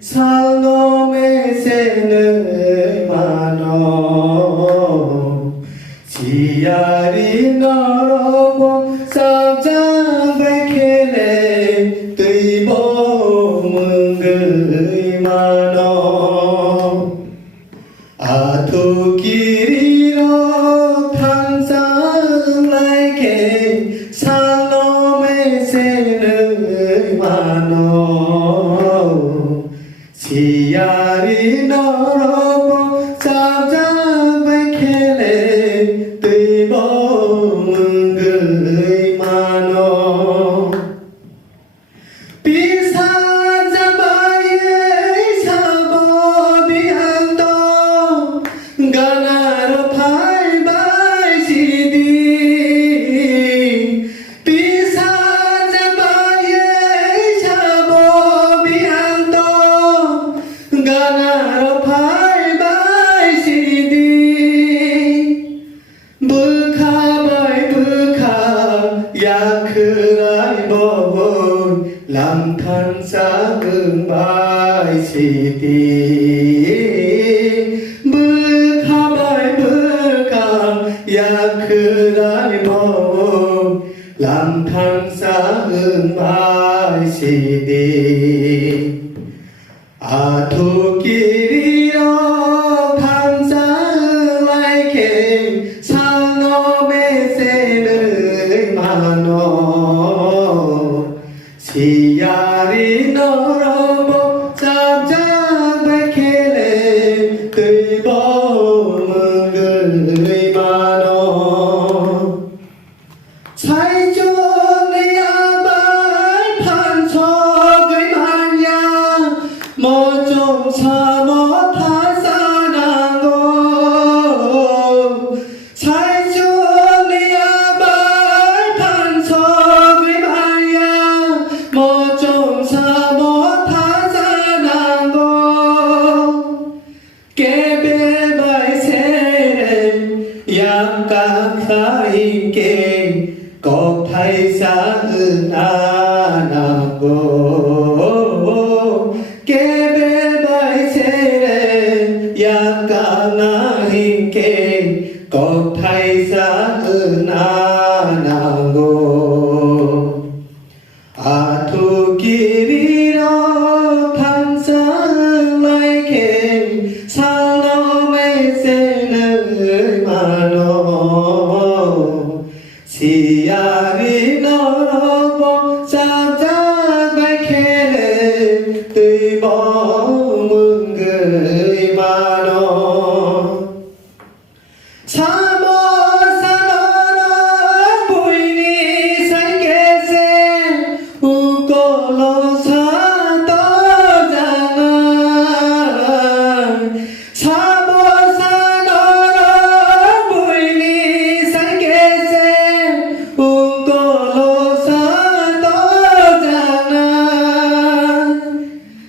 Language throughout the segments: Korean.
살롬의 새는 많어 지야리 너로고 삽장 백해내 뜨이 몸은 그이 많어 아토끼리로 탄상 라이게 살롬의 새는 많어 지야리 너로고 삽장 백해내 뜨이 몸은 그이 많어 비싼 자바의 사법이 한도 가나로 팔바시디 비싼 자바의 사법이 한도 가나로 팔바시디 불카바이 불카 야크라이 버본 람탄사 응바이 시디 불카바이 불카 야크라이 버본 람탄사 응바이 시디 아토끼리로 탄상 라이케 살롬의 새는 많어 시야리 너로보 짭짭 백해내 뜨거움은 그이 많어 사이존의 야발 판석의 마냥 뭐 좀 사모 타산한 거 사이존의 야발 판석의 마냥 뭐 좀 사모 타산한 거 깨베바이 세렘 약각사인게 꼭타이사은 안하고 깨베바이 세렘 약각나인게 꼭타이사은 안하고 아토끼리로 탄상 라이케 살롬의 새는 많어 시야리 너로보 짭짭 백해내 뜨이 몸은 그이 많어 사모사너라 보이니 살게세 우꼴로 사떠잖아 사모사너라 보이니 살게세 우꼴로 사떠잖아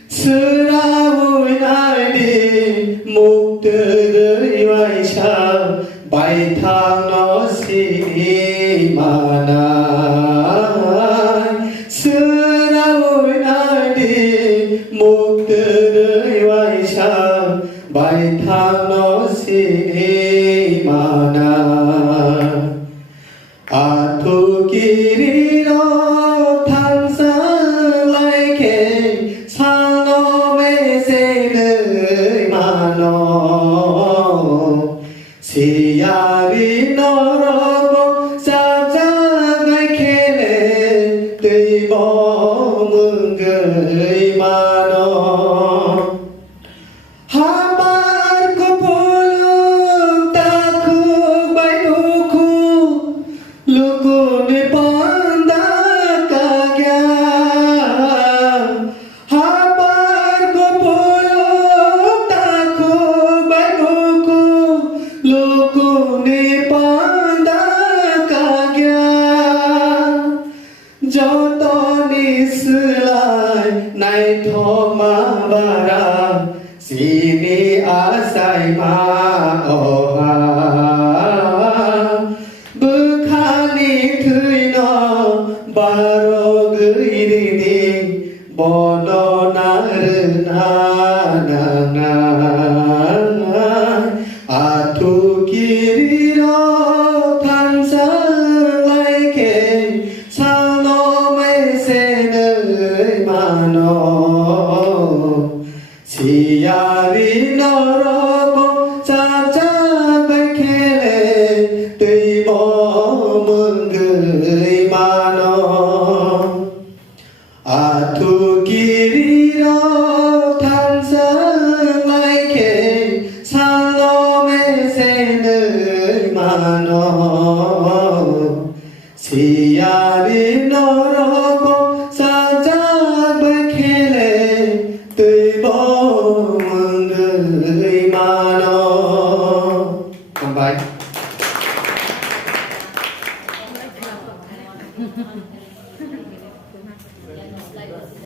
스라울 날디 목들의 와이샤 바이탕 너시니 많아 스라울 날디 목들의 와이샤 바이탕 너시니 많아 아토끼리로 탄상 라이케 살롬의 새는 많어 시야리 너로보 짭짭 백해내 뜨이 몸은 그이 많어 하바르코 볼름 따쿠 바이부쿠 루쿠니 판다 까갸 하바르코 볼름 따쿠 바이부쿠 루쿠니 판다 까갸 저떠니 슬라이 나이 토마바라 시니 아사이마 어하 북한이 트이너 바로 그 이리니 보노 나르나 সিয়ারি নর